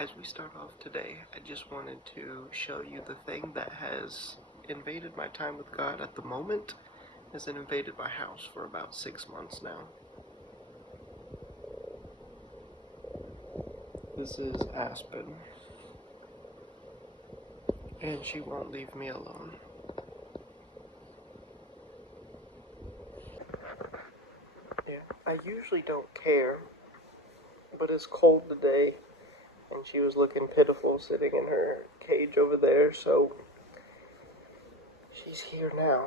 As we start off today, I just wanted to show you the thing that has invaded my time with God at the moment. Has invaded my house for about 6 months now. This is Aspen, and she won't leave me alone. Yeah, I usually don't care, but it's cold today, and she was looking pitiful sitting in her cage over there, so she's here now.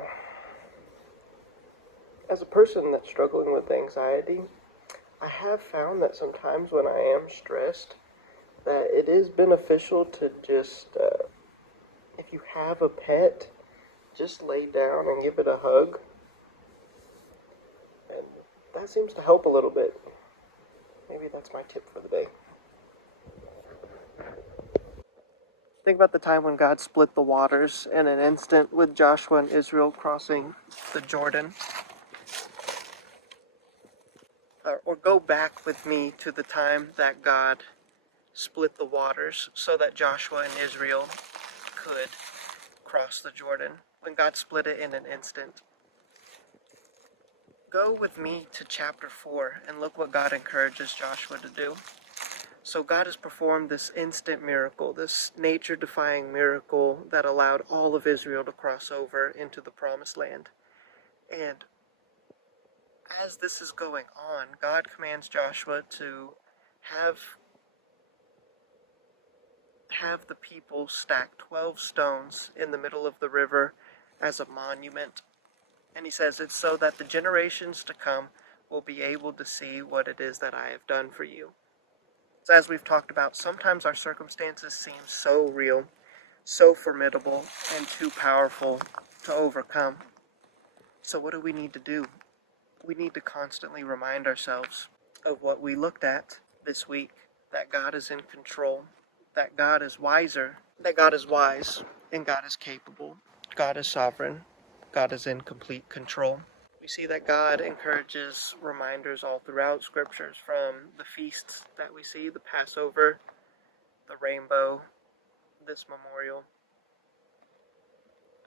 As a person that's struggling with anxiety, I have found that sometimes when I am stressed, that it is beneficial to just, if you have a pet, just lay down and give it a hug. And that seems to help a little bit. Maybe that's my tip for the day. Think about the time when God split the waters in an instant with Joshua and Israel crossing the Jordan. Or go back with me to the time that God split the waters so that Joshua and Israel could cross the Jordan, when God split it in an instant. Go with me to chapter 4 and look what God encourages Joshua to do. So God has performed this instant miracle, this nature-defying miracle that allowed all of Israel to cross over into the promised land. And as this is going on, God commands Joshua to have the people stack 12 stones in the middle of the river as a monument. And he says it's so that the generations to come will be able to see what it is that I have done for you. So as we've talked about, sometimes our circumstances seem so real, so formidable, and too powerful to overcome. So what do we need to do? We need to constantly remind ourselves of what we looked at this week, that God is in control, that God is wiser, that God is wise, and God is capable. God is sovereign. God is in complete control. We see that God encourages reminders all throughout scriptures, from the feasts that we see, the Passover, the rainbow, this memorial,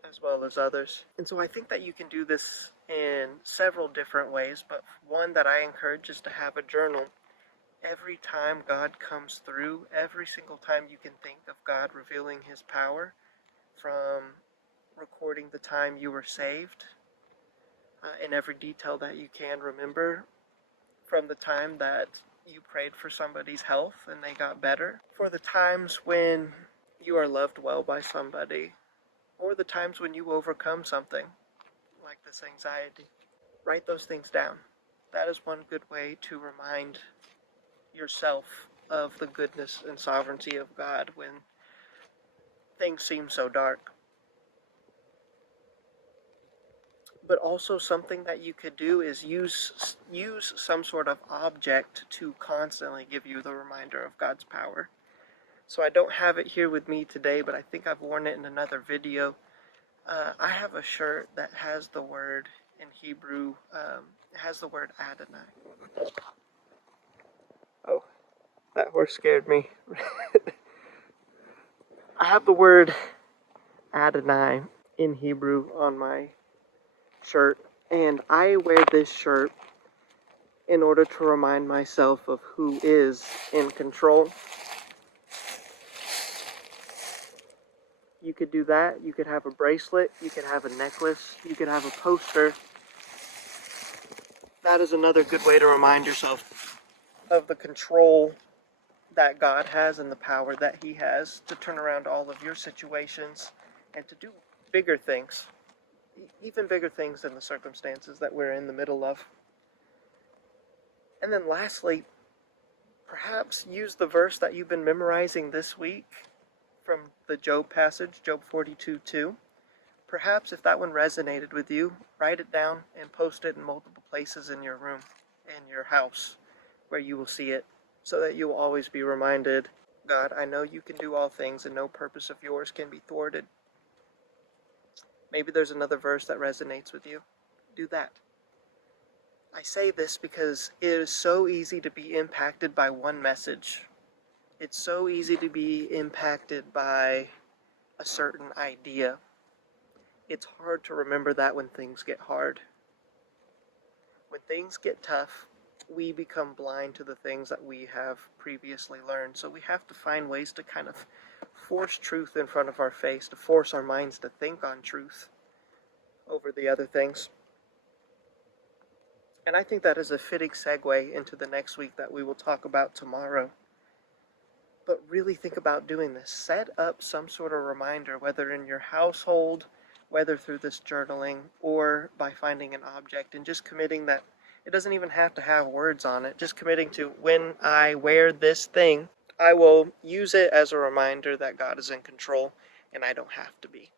as well as others. And so I think that you can do this in several different ways, but one that I encourage is to have a journal. Every time God comes through, every single time you can think of God revealing His power, from recording the time you were saved, in every detail that you can remember, from the time that you prayed for somebody's health and they got better, for the times when you are loved well by somebody, or the times when you overcome something like this anxiety. Write those things down. That is one good way to remind yourself of the goodness and sovereignty of God when things seem so dark. But also something that you could do is use some sort of object to constantly give you the reminder of God's power. So I don't have it here with me today, but I think I've worn it in another video. I have a shirt that has the word in Hebrew, it has the word Adonai. Oh, that horse scared me. I have the word Adonai in Hebrew on my shirt, and I wear this shirt in order to remind myself of who is in control. You could do that. You could have a bracelet. You could have a necklace. You could have a poster. That is another good way to remind yourself of the control that God has and the power that He has to turn around all of your situations and to do bigger things, even bigger things than the circumstances that we're in the middle of. And then lastly, perhaps use the verse that you've been memorizing this week from the Job passage, Job 42:2. Perhaps if that one resonated with you, write it down and post it in multiple places in your room, in your house, where you will see it, so that you will always be reminded, God, I know you can do all things and no purpose of yours can be thwarted. Maybe there's another verse that resonates with you. Do that. I say this because it is so easy to be impacted by one message It's so easy to be impacted by a certain idea. It's hard to remember that when things get hard. When things get tough, we become blind to the things that we have previously learned. So we have to find ways to kind of force truth in front of our face, to force our minds to think on truth over the other things. And I think that is a fitting segue into the next week that we will talk about tomorrow. But really think about doing this. Set up some sort of reminder, whether in your household, whether through this journaling, or by finding an object and just committing that it doesn't even have to have words on it. Just committing to, when I wear this thing, I will use it as a reminder that God is in control and I don't have to be.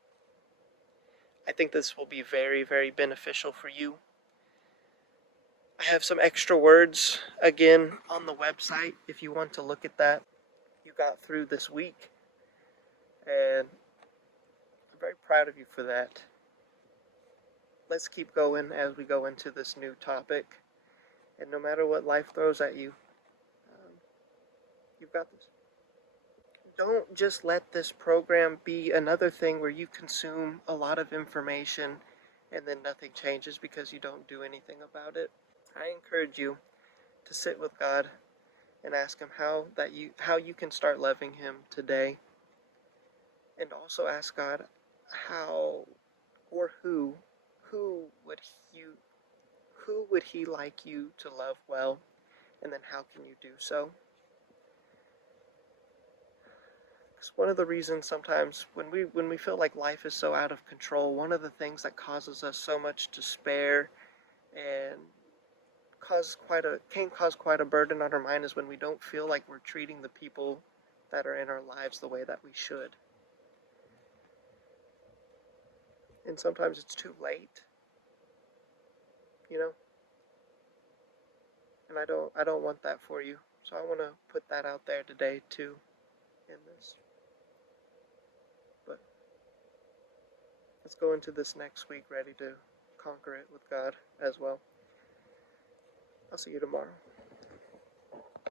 I think this will be very, very beneficial for you. I have some extra words again on the website if you want to look at that. You got through this week, and I'm very proud of you for that. Let's keep going as we go into this new topic, and no matter what life throws at you, you've got this. Don't just let this program be another thing where you consume a lot of information and then nothing changes because you don't do anything about it. I encourage you to sit with God and ask Him how you can start loving Him today, and also ask God how or who would He like you to love well, and then how can you do so? Because one of the reasons sometimes when we feel like life is so out of control, one of the things that causes us so much despair and can cause quite a burden on our mind is when we don't feel like we're treating the people that are in our lives the way that we should. And sometimes it's too late, you know? And I don't want that for you. So I want to put that out there today too in this. But let's go into this next week ready to conquer it with God as well. I'll see you tomorrow.